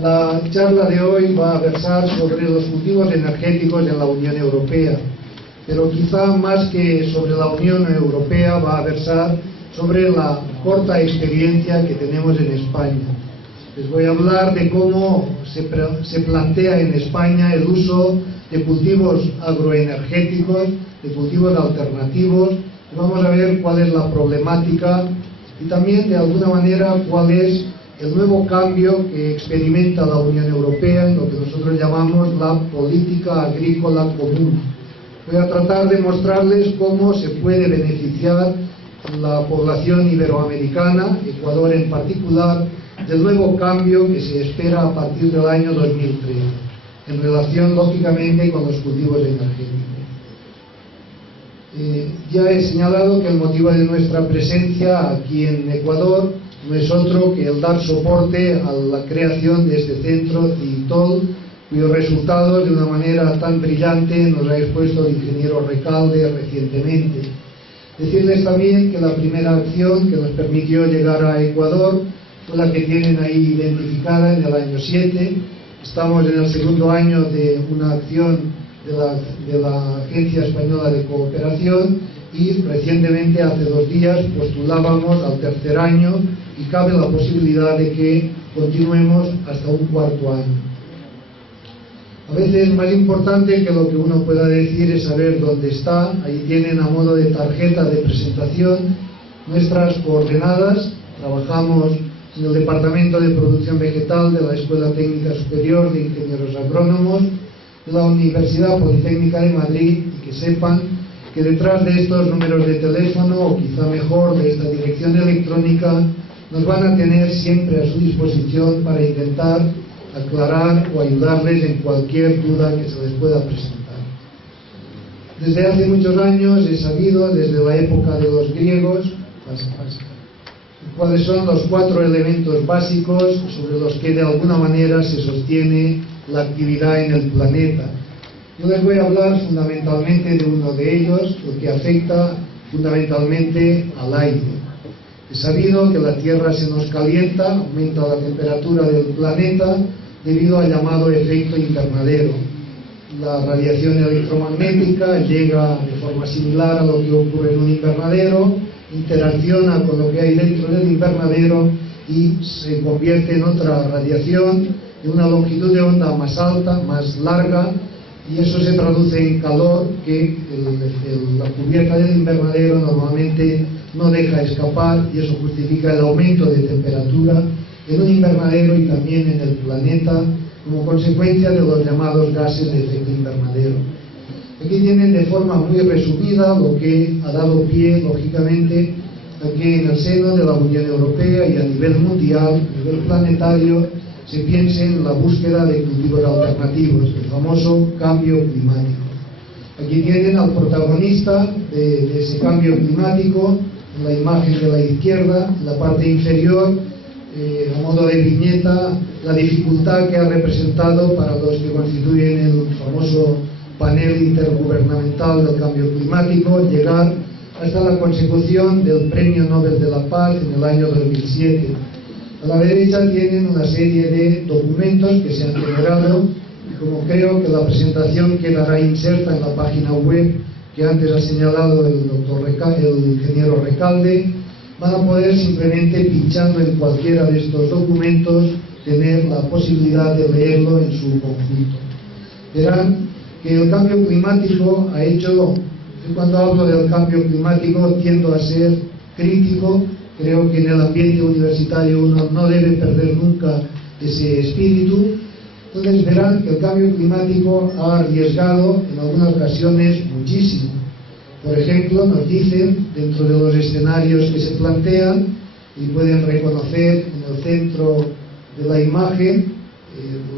La charla de hoy va a versar sobre los cultivos energéticos en la Unión Europea, pero quizá más que sobre la Unión Europea va a versar sobre la corta experiencia que tenemos en España. Les voy a hablar de cómo se plantea en España el uso de cultivos agroenergéticos, de cultivos alternativos, y vamos a ver cuál es la problemática y también de alguna manera cuál es el nuevo cambio que experimenta la Unión Europea en lo que nosotros llamamos la política agrícola común. Voy a tratar de mostrarles cómo se puede beneficiar la población iberoamericana, Ecuador en particular, del nuevo cambio que se espera a partir del año 2030, en relación lógicamente con los cultivos energéticos. Ya he señalado que el motivo de nuestra presencia aquí en Ecuador no es otro que el dar soporte a la creación de este centro CITOL, cuyos resultados de una manera tan brillante nos ha expuesto el ingeniero Recalde recientemente. Decirles también que la primera acción que nos permitió llegar a Ecuador fue la que tienen ahí identificada en el año 7. Estamos en el segundo año de una acción de la Agencia Española de Cooperación y recientemente, hace 2 días, postulábamos al tercer año y cabe la posibilidad de que continuemos hasta un cuarto año. A veces más importante que lo que uno pueda decir es saber dónde está. Ahí tienen a modo de tarjeta de presentación nuestras coordenadas. Trabajamos en el Departamento de Producción Vegetal de la Escuela Técnica Superior de Ingenieros Agrónomos de la Universidad Politécnica de Madrid, y que sepan que detrás de estos números de teléfono, o quizá mejor de esta dirección electrónica, nos van a tener siempre a su disposición para intentar aclarar o ayudarles en cualquier duda que se les pueda presentar. Desde hace muchos años he sabido, desde la época de los griegos, cuáles son los 4 elementos básicos sobre los que de alguna manera se sostiene la actividad en el planeta. Yo les voy a hablar fundamentalmente de uno de ellos, lo que afecta fundamentalmente al aire. Es sabido que la Tierra se nos calienta, aumenta la temperatura del planeta debido al llamado efecto invernadero. La radiación electromagnética llega de forma similar a lo que ocurre en un invernadero, interacciona con lo que hay dentro del invernadero y se convierte en otra radiación de una longitud de onda más alta, más larga, y eso se traduce en calor que la cubierta del invernadero normalmente no deja escapar, y eso justifica el aumento de temperatura en un invernadero y también en el planeta como consecuencia de los llamados gases de efecto invernadero. Aquí tienen de forma muy resumida lo que ha dado pie, lógicamente, a que en el seno de la Unión Europea y a nivel mundial, a nivel planetario, se piense en la búsqueda de cultivos alternativos, el famoso cambio climático. Aquí tienen al protagonista de ese cambio climático, en la imagen de la izquierda, en la parte inferior, a modo de viñeta, la dificultad que ha representado para los que constituyen el famoso panel intergubernamental del cambio climático llegar hasta la consecución del Premio Nobel de la Paz en el año 2007. A la derecha tienen una serie de documentos que se han generado, y como creo que la presentación quedará inserta en la página web que antes ha señalado el ingeniero Recalde, van a poder simplemente, pinchando en cualquiera de estos documentos, tener la posibilidad de leerlo en su conjunto. Verán que el cambio climático ha hecho, cuando hablo del cambio climático tiendo a ser crítico. Creo que en el ambiente universitario uno no debe perder nunca ese espíritu. Entonces verán que el cambio climático ha arriesgado en algunas ocasiones muchísimo. Por ejemplo, nos dicen, dentro de los escenarios que se plantean, y pueden reconocer en el centro de la imagen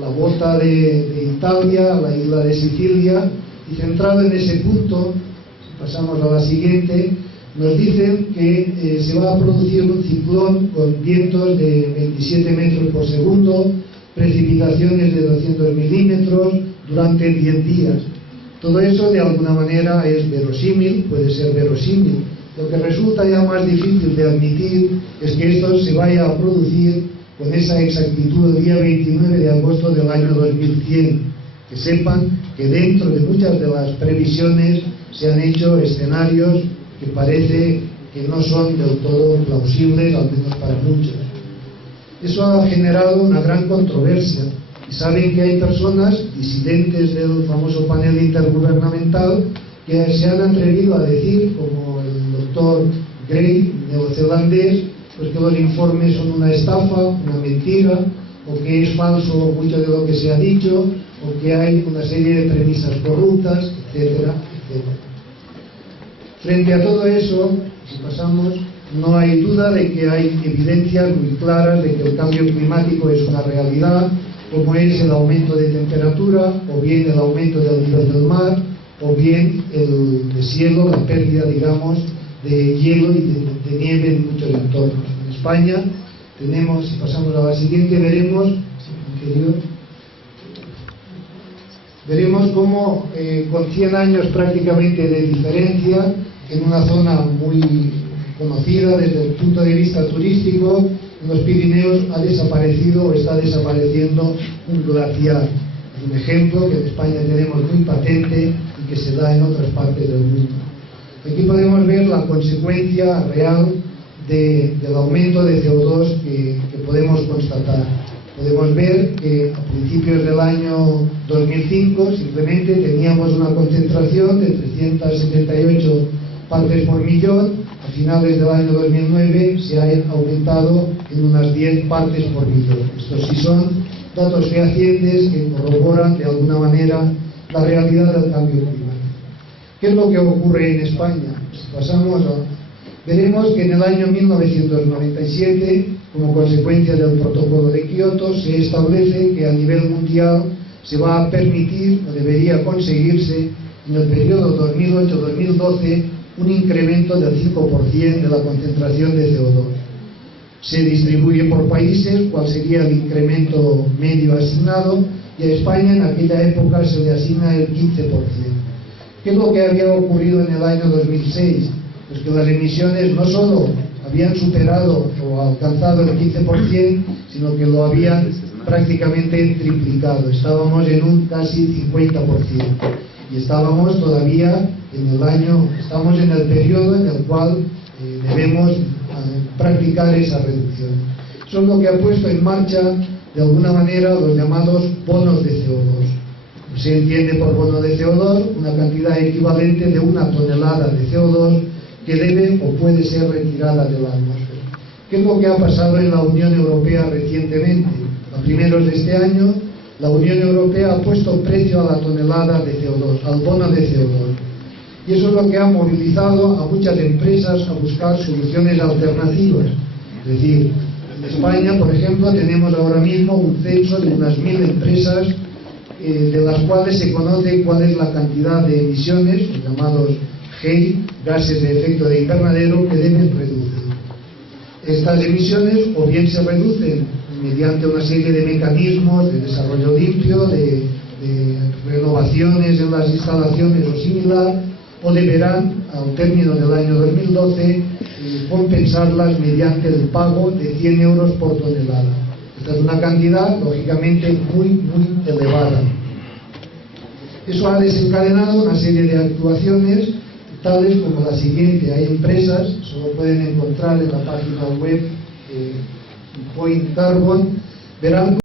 la bota de Italia, la isla de Sicilia, y centrado en ese punto, si pasamos a la siguiente, nos dicen que se va a producir un ciclón con vientos de 27 metros por segundo, precipitaciones de 200 milímetros durante 10 días. Todo eso de alguna manera es verosímil, puede ser verosímil. Lo que resulta ya más difícil de admitir es que esto se vaya a producir con esa exactitud el día 29 de agosto del año 2100. Que sepan que dentro de muchas de las previsiones se han hecho escenarios que parece que no son del todo plausibles, al menos para muchos. Eso ha generado una gran controversia. Y saben que hay personas disidentes del famoso panel intergubernamental que se han atrevido a decir, como el doctor Gray, neozelandés, pues que los informes son una estafa, una mentira, o que es falso mucho de lo que se ha dicho, o que hay una serie de premisas corruptas, etcétera, etcétera. Frente a todo eso, si pasamos, no hay duda de que hay evidencias muy claras de que el cambio climático es una realidad, como es el aumento de temperatura, o bien el aumento del nivel del mar, o bien el deshielo, la pérdida, digamos, de hielo y de nieve en muchos entornos. En España tenemos, si pasamos a la siguiente, veremos cómo con 100 años prácticamente de diferencia, en una zona muy conocida desde el punto de vista turístico, en los Pirineos ha desaparecido o está desapareciendo un glaciar. Es un ejemplo que en España tenemos muy patente y que se da en otras partes del mundo. Aquí podemos ver la consecuencia real del aumento de CO2 que podemos constatar. Podemos ver que a principios del año 2005 simplemente teníamos una concentración de 378 partes por millón. A finales del año 2009 se ha aumentado en unas 10 partes por millón. Estos sí son datos fehacientes que corroboran de alguna manera la realidad del cambio climático. ¿Qué es lo que ocurre en España? Si pasamos veremos que en el año 1997, como consecuencia del protocolo de Kioto, se establece que a nivel mundial se va a permitir, o debería conseguirse, en el periodo 2008-2012, un incremento del 5% de la concentración de CO2. Se distribuye por países cuál sería el incremento medio asignado, y a España en aquella época se le asigna el 15%. ¿Qué es lo que había ocurrido en el año 2006? Pues que las emisiones no solo habían superado o alcanzado el 15%, sino que lo habían prácticamente triplicado. Estábamos en un casi 50%. Y estábamos todavía estamos en el periodo en el cual debemos practicar esa reducción. Eso es lo que ha puesto en marcha, de alguna manera, los llamados bonos de CO2. Se entiende por bono de CO2 una cantidad equivalente de 1 tonelada de CO2 que debe o puede ser retirada de la atmósfera. ¿Qué es lo que ha pasado en la Unión Europea recientemente? A primeros de este año, la Unión Europea ha puesto precio a la tonelada de CO2, al bono de CO2. Y eso es lo que ha movilizado a muchas empresas a buscar soluciones alternativas. Es decir, en España, por ejemplo, tenemos ahora mismo un censo de unas 1000 empresas de las cuales se conoce cuál es la cantidad de emisiones, los llamados GEI, gases de efecto de invernadero, que deben reducir. Estas emisiones o bien se reducen mediante una serie de mecanismos de desarrollo limpio, de renovaciones en las instalaciones o similar, o deberán, al término del año 2012, compensarlas mediante el pago de 100 euros por tonelada. Esta es una cantidad, lógicamente, muy elevada. Eso ha desencadenado una serie de actuaciones, tales como la siguiente. Hay empresas, eso lo pueden encontrar en la página web Point Carbon, verán